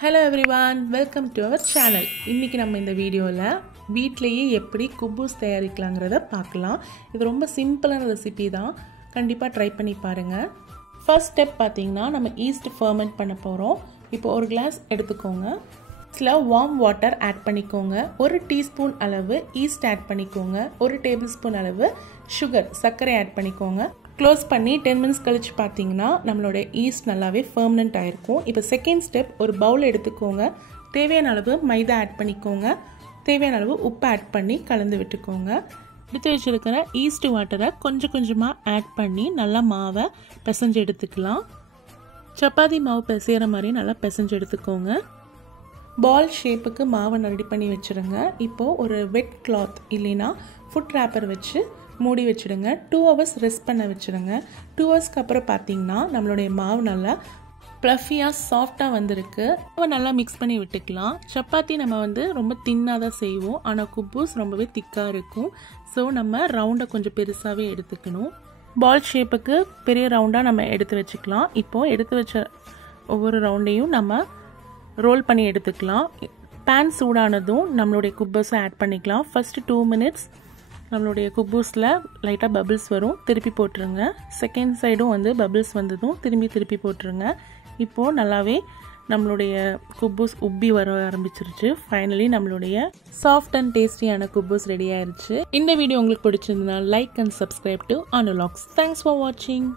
Hello everyone, welcome to our channel. இன்னைக்கு நம்ம இந்த வீடியோல வீட்லயே எப்படி குப்பூஸ் தயாரிக்கலாம்ங்கறத பார்க்கலாம். இது ரொம்ப சிம்பிளான ரெசிபி தான். கண்டிப்பா ட்ரை பண்ணி பாருங்க. ஃபர்ஸ்ட் ஸ்டெப் பாத்தீங்கன்னா நம்ம ஈஸ்ட் ஃபெர்மென்ட் பண்ண போறோம். இப்போ ஒரு கிளாஸ் எடுத்துக்கோங்க. இதுல வார்ம் வாட்டர் ஆட் பண்ணிக்கோங்க. 1 டீஸ்பூன் அளவு ஈஸ்ட் ஆட் பண்ணிக்கோங்க. 1 டேபிள்ஸ்பூன் அளவு சுகர் சர்க்கரை ஆட் பண்ணிக்கோங்க. க்ளோஸ் பண்ணி 10 மினிட்ஸ் கழிச்சு பார்த்தீங்கன்னா நம்மளோட ஈஸ்ட் நல்லாவே ஃபெர்மென்ட் ஆயிருக்கும். இப்போ செகண்ட் ஸ்டெப் ஒரு பவுல் எடுத்துக்கோங்க. தேவையான அளவு மைதா ஆட் பண்ணிக்கோங்க. தேவையான அளவு உப்பு ஆட் பண்ணி கலந்து விட்டுக்கோங்க. எடுத்து வச்சிருக்கிற ஈஸ்ட் வாட்டரை கொஞ்சம் கொஞ்சமாக ஆட் பண்ணி நல்லா மாவை பிசைஞ்சு எடுத்துக்கலாம். சப்பாத்தி மாவு பிசைகிற மாதிரி நல்லா பிசைஞ்சு எடுத்துக்கோங்க. பால் ஷேப்புக்கு மாவை ரெடி பண்ணி வச்சுருங்க. இப்போது ஒரு வெட் கிளாத் இல்லைன்னா ஃபுட் ரேப்பர் வச்சு மூடி வச்சுடுங்க. 2 hours ரெஸ்ட் பண்ண வச்சுடுங்க. 2 ஹவர்ஸ்க்கு அப்புறம் பார்த்தீங்கன்னா நம்மளுடைய மாவு நல்லா ப்ளஃபியாக சாஃப்டாக வந்திருக்கு. மாவை நல்லா மிக்ஸ் பண்ணி விட்டுக்கலாம். சப்பாத்தி நம்ம ரொம்ப தின்னாக தான் செய்வோம், ஆனால் குப்பூஸ் ரொம்பவே திக்காக இருக்கும். ஸோ நம்ம ரவுண்டை கொஞ்சம் பெருசாகவே எடுத்துக்கணும். பால் ஷேப்புக்கு பெரிய ரவுண்டாக நம்ம எடுத்து வச்சுக்கலாம். இப்போது எடுத்து வச்ச ஒவ்வொரு ரவுண்டையும் நம்ம ரோல் பண்ணி எடுத்துக்கலாம். பேன் சூடானதும் நம்மளுடைய குப்பூஸை ஆட் பண்ணிக்கலாம். ஃபர்ஸ்ட் 2 மினிட்ஸ் நம்மளுடைய குப்பூஸில் லைட்டாக பபிள்ஸ் வரும், திருப்பி போட்டுருங்க. செகண்ட் சைடும் பபிள்ஸ் வந்ததும் திருப்பி போட்டுருங்க. இப்போது நல்லாவே நம்மளுடைய குப்பூஸ் உப்பி வர ஆரம்பிச்சிருச்சு. ஃபைனலி நம்மளுடைய சாஃப்ட் அண்ட் டேஸ்டியான குப்பூஸ் ரெடி ஆயிருச்சு. இந்த வீடியோ உங்களுக்கு பிடிச்சிருந்தா லைக் அண்ட் சப்ஸ்கிரைப் டு அனுலாக்ஸ். தேங்க்ஸ் ஃபார் வாட்சிங்.